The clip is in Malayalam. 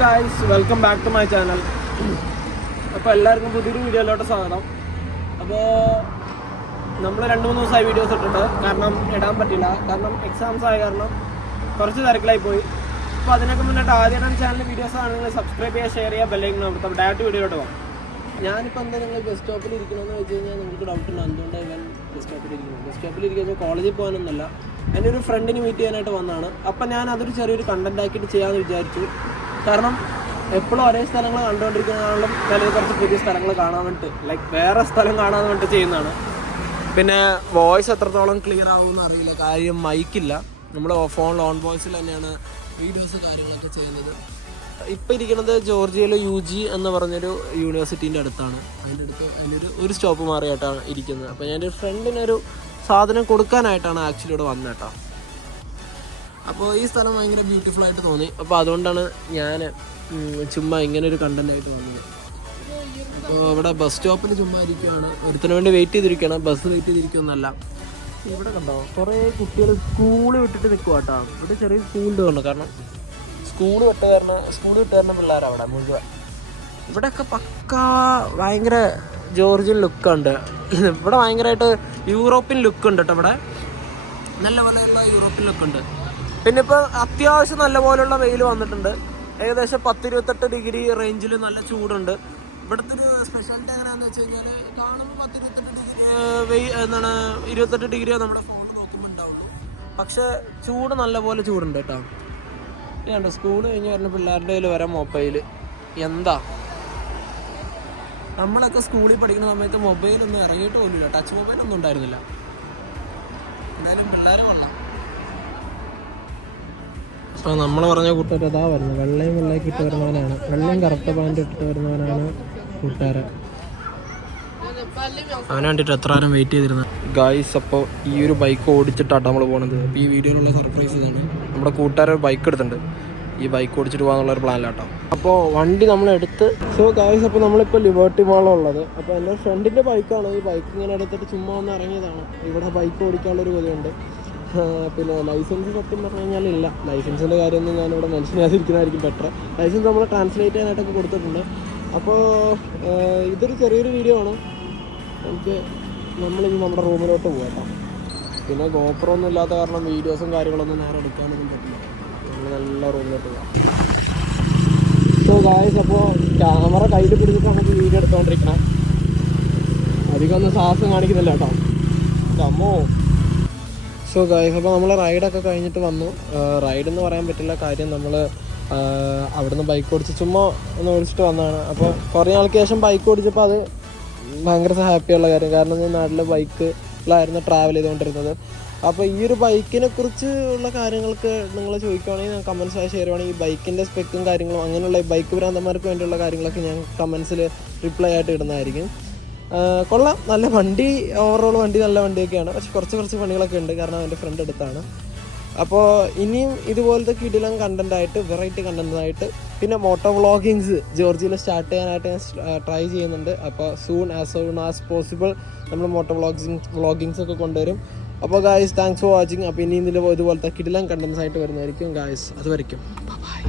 Guys, welcome back to my channel. അപ്പോൾ എല്ലാവർക്കും പുതിയൊരു വീഡിയോയിലോട്ട് സ്വാഗതം. അപ്പോൾ നമ്മൾ 2-3 ദിവസമായി വീഡിയോസ് ഇട്ടിട്ട് കാരണം ഇടാൻ പറ്റില്ല, കാരണം എക്സാംസ് ആയ കാരണം കുറച്ച് തിരക്കിലായി പോയി. അപ്പോൾ അതിനൊക്കെ മുന്നിട്ട് ആദ്യമായിട്ട് ചാനൽ വീഡിയോസ് ആണെങ്കിൽ സബ്സ്ക്രൈബ് ചെയ്യുക, ഷെയർ ചെയ്യുക, ബെല്ലൈക്കൺ അമർത്തുക. ഡയറക്റ്റ് വീഡിയോയിലോട്ട് പോകാം. ഞാനിപ്പോൾ എന്താ നിങ്ങൾ ബസ് സ്റ്റോപ്പിൽ ഇരിക്കണമെന്ന് വെച്ച് കഴിഞ്ഞാൽ നിങ്ങൾക്ക് ഡൗട്ടുണ്ട് എന്തുകൊണ്ടാണ് ഞാൻ ബസ് സ്റ്റോപ്പിൽ ഇരിക്കുന്നത്. ബസ് സ്റ്റോപ്പിൽ ഇരിക്കുന്നത് കോളേജിൽ പോകാനൊന്നുമല്ല, എൻ്റെ ഒരു ഫ്രണ്ടിന് മീറ്റ് ചെയ്യാനായിട്ട് വന്നതാണ്. അപ്പം ഞാൻ അതൊരു ചെറിയൊരു കണ്ടന്റ് ആക്കിയിട്ട് ചെയ്യാമെന്ന് വിചാരിച്ചു. കാരണം എപ്പോഴും ഒരേ സ്ഥലങ്ങൾ കണ്ടുകൊണ്ടിരിക്കുന്നതാണെങ്കിലും നല്ലത് കുറച്ച് പുതിയ സ്ഥലങ്ങൾ കാണാൻ വേണ്ടിയിട്ട്, ലൈക്ക് വേറെ സ്ഥലം കാണാൻ വേണ്ടിയിട്ട് ചെയ്യുന്നതാണ്. പിന്നെ വോയിസ് എത്രത്തോളം ക്ലിയർ ആവുമെന്ന് അറിയില്ല, കാര്യം മൈക്കില്ല. നമ്മൾ ഫോണിൽ ഓൺ വോയിസിൽ തന്നെയാണ് വീഡിയോസ് കാര്യങ്ങളൊക്കെ ചെയ്യുന്നത്. ഇപ്പം ഇരിക്കുന്നത് ജോർജിയയിലെ UG എന്ന് പറഞ്ഞൊരു യൂണിവേഴ്സിറ്റീൻ്റെ അടുത്താണ്. അതിൻ്റെ അടുത്ത് അതിൻ്റെ ഒരു സ്റ്റോപ്പ് മാറിയിട്ടാണ് ഇരിക്കുന്നത്. അപ്പോൾ ഞാൻ എൻ്റെ ഫ്രണ്ടിനൊരു സാധനം കൊടുക്കാനായിട്ടാണ് ആക്ച്വലി ഇവിടെ വന്നത് കേട്ടോ. അപ്പോൾ ഈ സ്ഥലം ഭയങ്കര ബ്യൂട്ടിഫുൾ ആയിട്ട് തോന്നി. അപ്പോൾ അതുകൊണ്ടാണ് ഞാൻ ചുമ്മാ ഇങ്ങനൊരു കണ്ടൻ്റായിട്ട് വന്നത്. അപ്പോൾ ഇവിടെ ബസ് സ്റ്റോപ്പിൽ ചുമ്മാ ഇരിക്കുകയാണ്, ഒരുത്തിന് വേണ്ടി വെയിറ്റ് ചെയ്തിരിക്കുകയാണ്. ബസ് വെയിറ്റ് ചെയ്തിരിക്കുകയൊന്നുമല്ല. ഇവിടെ കണ്ടോ കുറേ കുട്ടികൾ സ്കൂൾ വിട്ടിട്ട് നിൽക്കുക കേട്ടോ. ഇവിടെ ചെറിയ സ്കൂളിൻ്റെ കണ്ടോ, കാരണം സ്കൂൾ വിട്ട് വരുന്ന പിള്ളേരാണ് അവിടെ മുഴുവൻ. ഇവിടെയൊക്കെ പക്കാ ഭയങ്കര ജോർജിയൻ ലുക്കുണ്ട്. ഇവിടെ ഭയങ്കരമായിട്ട് യൂറോപ്യൻ ലുക്കുണ്ട് കേട്ടോ. ഇവിടെ നല്ല പോലെയുള്ള യൂറോപ്യൻ ലുക്കുണ്ട്. പിന്നെ ഇപ്പോൾ അത്യാവശ്യം നല്ല പോലെയുള്ള വെയിൽ വന്നിട്ടുണ്ട്. ഏകദേശം 10-28 ഡിഗ്രി റേഞ്ചിൽ നല്ല ചൂടുണ്ട്. ഇവിടുത്തെ ഒരു സ്പെഷ്യാലിറ്റി എങ്ങനെയാണെന്ന് വെച്ച് കഴിഞ്ഞാൽ കാണുമ്പോൾ 28 ഡിഗ്രിയോ നമ്മുടെ ഫോണിൽ നോക്കുമ്പോൾ ഉണ്ടാവുള്ളൂ. പക്ഷേ ചൂട് നല്ല പോലെ ചൂടുണ്ട് കേട്ടോ. ഇതുണ്ട് സ്കൂൾ കഴിഞ്ഞ് വരുന്ന പിള്ളേരുടെ കയ്യിൽ വരാൻ മൊബൈൽ. എന്താ നമ്മളൊക്കെ സ്കൂളിൽ പഠിക്കുന്ന സമയത്ത് മൊബൈലൊന്നും ഇറങ്ങിയിട്ട് പോലില്ല, ടച്ച് മൊബൈലൊന്നും ഉണ്ടായിരുന്നില്ല. എന്തായാലും പിള്ളേർ കൊള്ളാം. അപ്പോൾ നമ്മൾ പറഞ്ഞ കൂട്ടുകാർ അതാ വരുന്നത്, വെള്ളയും വെള്ളയൊക്കെ ഇട്ട് വരുന്നവനാണ്, വെള്ളയും കറുത്ത പാൻറ് ഇട്ടിട്ട് വരുന്നവനാണ് കൂട്ടുകാരൻ. അവന് വേണ്ടിയിട്ട് എത്ര നേരം വെയിറ്റ് ചെയ്തിരുന്നത് ഗായ്സ്. അപ്പോൾ ഈ ഒരു ബൈക്ക് ഓടിച്ചിട്ടാണ് നമ്മൾ പോകുന്നത്. അപ്പോൾ ഈ വീഡിയോയിലുള്ള സർപ്രൈസ് ഇതാണ്, നമ്മുടെ കൂട്ടുകാരൻ ബൈക്ക് എടുത്തിട്ടുണ്ട്. ഈ ബൈക്ക് ഓടിച്ചിട്ട് പോകാന്നുള്ളൊരു പ്ലാനിലാട്ടോ. അപ്പോൾ വണ്ടി നമ്മളെടുത്ത് സോ ഗായ്സ്, അപ്പോൾ നമ്മളിപ്പോൾ ലിബർട്ടി മാളിലാണ് ഉള്ളത്. അപ്പോൾ എൻ്റെ ഫ്രണ്ടിൻ്റെ ബൈക്കാണ്. ഈ ബൈക്ക് ഇങ്ങനെ എടുത്തിട്ട് ചുമ്മാ ഒന്ന് ഇറങ്ങിയതാണ്. ഇവിടെ ബൈക്ക് ഓടിക്കാനുള്ളൊരു ഗതിയുണ്ട്. പിന്നെ ലൈസൻസ് സത്യം പറഞ്ഞു കഴിഞ്ഞാൽ ഇല്ല. ലൈസൻസിൻ്റെ കാര്യമൊന്നും ഞാനിവിടെ മെൻഷൻ ചെയ്യാതിരിക്കുന്നതായിരിക്കും ബെറ്റർ. ലൈസൻസ് നമ്മൾ ട്രാൻസ്ലേറ്റ് ചെയ്യാനായിട്ടൊക്കെ കൊടുത്തിട്ടുണ്ട്. അപ്പോൾ ഇതൊരു ചെറിയൊരു വീഡിയോ ആണ്. നമ്മളിനി നമ്മുടെ റൂമിലോട്ട് പോകാം. പിന്നെ ഗോപ്രോ ഒന്നും ഇല്ലാത്ത കാരണം വീഡിയോസും കാര്യങ്ങളൊന്നും നേരെ എടുക്കാനൊന്നും പറ്റില്ല. നമ്മൾ നല്ല റൂമിലോട്ട് പോകാം. സോ ഗായ്സ്, അപ്പോൾ ക്യാമറ കയ്യിൽ പിടിച്ചിട്ട് നമുക്ക് വീഡിയോ എടുത്തുകൊണ്ടിരിക്കണം. അധികം ഒന്നും സാഹസം കാണിക്കുന്നില്ല കേട്ടോ. കമ്മോ. സോ ഗായ്സ്, അപ്പോൾ നമ്മൾ റൈഡൊക്കെ കഴിഞ്ഞിട്ട് വന്നു. റൈഡ് എന്ന് പറയാൻ പറ്റില്ല, കാര്യം നമ്മൾ അവിടുന്ന് ബൈക്ക് ഓടിച്ച് ചുമ്മാ ഒന്ന് ഓടിച്ചിട്ട് വന്നതാണ്. അപ്പോൾ കുറേ നാൾക്ക് ശേഷം ബൈക്ക് ഓടിച്ചപ്പോൾ അത് ഭയങ്കര ഹാപ്പിയുള്ള കാര്യം. കാരണം ഞാൻ നാട്ടിലെ ബൈക്കിലായിരുന്നു ട്രാവൽ ചെയ്തുകൊണ്ടിരുന്നത്. അപ്പോൾ ഈ ഒരു ബൈക്കിനെ കുറിച്ച് ഉള്ള കാര്യങ്ങൾക്ക് നിങ്ങൾ ചോദിക്കുകയാണെങ്കിൽ ഞാൻ കമൻസായി ഷെയർ ചെയ്യുകയാണെങ്കിൽ ഈ ബൈക്കിൻ്റെ സ്പെക്കും കാര്യങ്ങളും അങ്ങനെയുള്ള ബൈക്ക് ഭ്രാന്തന്മാർക്ക് വേണ്ടിയുള്ള കാര്യങ്ങളൊക്കെ ഞാൻ കമൻസിൽ റിപ്ലൈ ആയിട്ട് ഇടുന്നതായിരിക്കും. കൊള്ളാം, നല്ല വണ്ടി, ഓവറോൾ വണ്ടി നല്ല വണ്ടിയൊക്കെയാണ്. പക്ഷെ കുറച്ച് പണികളൊക്കെ ഉണ്ട്, കാരണം എൻ്റെ ഫ്രണ്ട് അടുത്താണ്. അപ്പോൾ ഇനിയും ഇതുപോലത്തെ കിടിലം കണ്ടൻ്റായിട്ട്, വെറൈറ്റി കണ്ടൻ്റായിട്ട്, പിന്നെ മോട്ടോ വ്ളോഗിങ്സ് ജോർജിയയിൽ സ്റ്റാർട്ട് ചെയ്യാനായിട്ട് ഞാൻ ട്രൈ ചെയ്യുന്നുണ്ട്. അപ്പോൾ സൂൺ ആസ് പോസിബിൾ നമ്മൾ മോട്ടോ വ്ളോഗിങ്സ് ഒക്കെ കൊണ്ടുവരും. അപ്പോൾ ഗായ്സ്, താങ്ക്സ് ഫോർ വാച്ചിങ്. അപ്പോൾ ഇനിയും ഇതുപോലത്തെ കിടിലം കണ്ടൻസ് ആയിട്ട് വരുന്നതായിരിക്കും ഗായ്സ്. അതുവരെയ്ക്കും ബൈ.